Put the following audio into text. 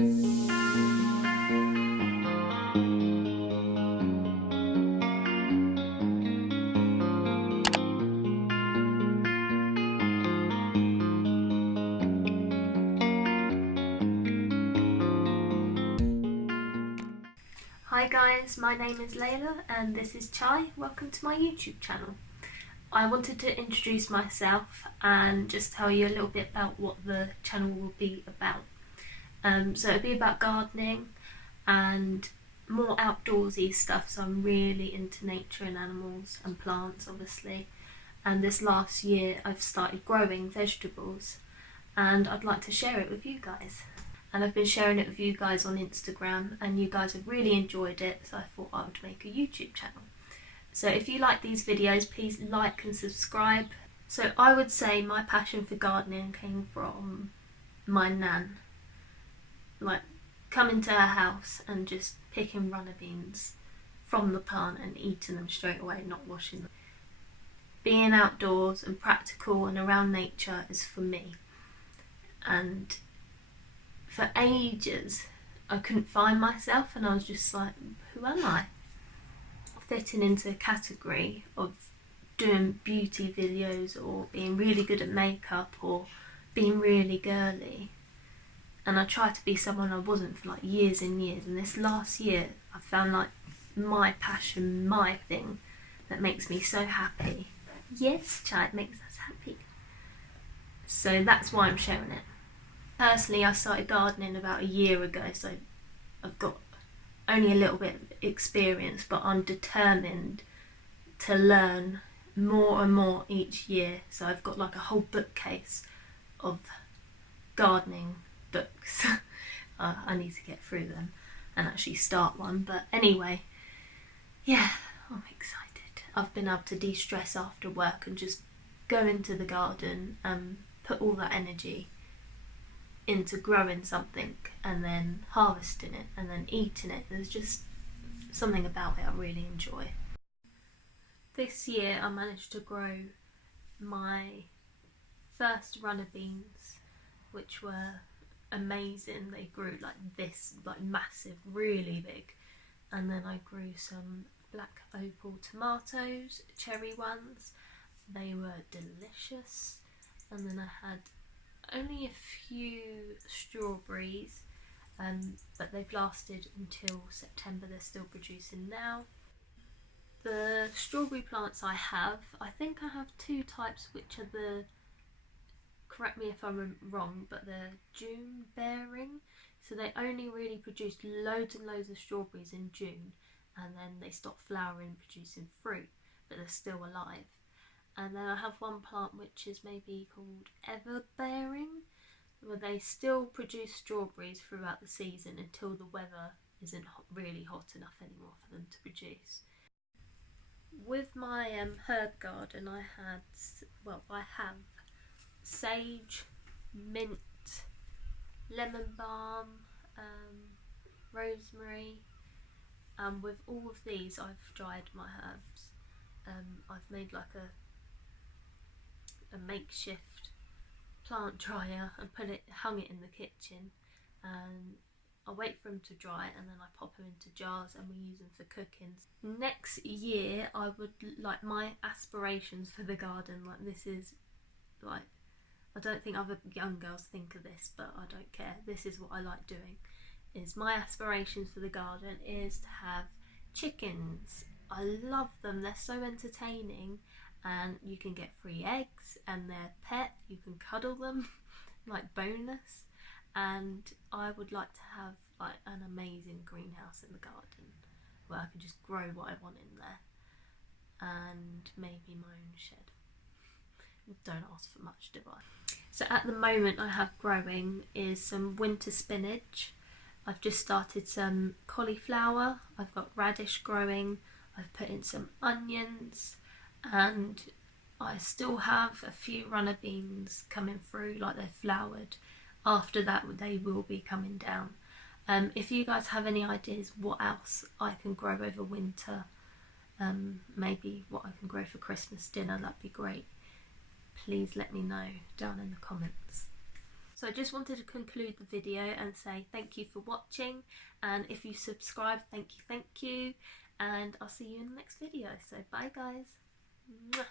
Hi guys, my name is Layla and this is Chai. Welcome to my YouTube channel. I wanted to introduce myself and just tell you a little bit about what the channel will be about. So it'll be about gardening and more outdoorsy stuff, so I'm really into nature and animals and plants obviously. And this last year I've started growing vegetables and I'd like to share it with you guys. And I've been sharing it with you guys on Instagram and you guys have really enjoyed it, so I thought I would make a YouTube channel. So if you like these videos, please like and subscribe. So I would say my passion for gardening came from my nan. Like coming to her house and just picking runner beans from the plant and eating them straight away, not washing them. Being outdoors and practical and around nature is for me. And for ages I couldn't find myself and I was just like, who am I? Fitting into a category of doing beauty videos or being really good at makeup or being really girly. And I tried to be someone I wasn't for like years and years, and this last year I found like my passion, my thing that makes me so happy. Yes, child, makes us happy. So that's why I'm sharing it. Personally, I started gardening about a year ago, so I've got only a little bit of experience, but I'm determined to learn more and more each year. So I've got like a whole bookcase of gardening books. I need to get through them and actually start one. But anyway, yeah, I'm excited. I've been able to de-stress after work and just go into the garden and put all that energy into growing something and then harvesting it and then eating it. There's just something about it I really enjoy. This year I managed to grow my first runner beans, which were amazing. They grew like this, like massive, really big. And then I grew some black opal tomatoes, cherry ones. They were delicious. And then I had only a few strawberries, but they've lasted until September. They're still producing now. The strawberry plants I think I have two types, which are the, correct me if I'm wrong, but they're June bearing. So they only really produce loads and loads of strawberries in June, and then they stop flowering, producing fruit, but they're still alive. And then I have one plant which is maybe called everbearing, where they still produce strawberries throughout the season until the weather isn't really hot enough anymore for them to produce. With my herb garden I have sage, mint, lemon balm, rosemary, and with all of these I've dried my herbs. I've made like a makeshift plant dryer and hung it in the kitchen, and I wait for them to dry and then I pop them into jars and we use them for cooking. Next year I would like, my aspirations for the garden, like this is like, I don't think other young girls think of this, but I don't care, this is what I like doing, is my aspirations for the garden is to have chickens. I love them, they're so entertaining, and you can get free eggs and they're pet, you can cuddle them like bonus. And I would like to have like an amazing greenhouse in the garden where I can just grow what I want in there, and maybe my own shed. Don't ask for much, do I? So at the moment I have growing is some winter spinach. I've just started some cauliflower, I've got radish growing, I've put in some onions, and I still have a few runner beans coming through, like they're flowered. After that they will be coming down. If you guys have any ideas what else I can grow over winter, maybe what I can grow for Christmas dinner, that'd be great. Please let me know down in the comments. So I just wanted to conclude the video and say thank you for watching, and if you subscribed, thank you, and I'll see you in the next video. So bye guys. Mwah.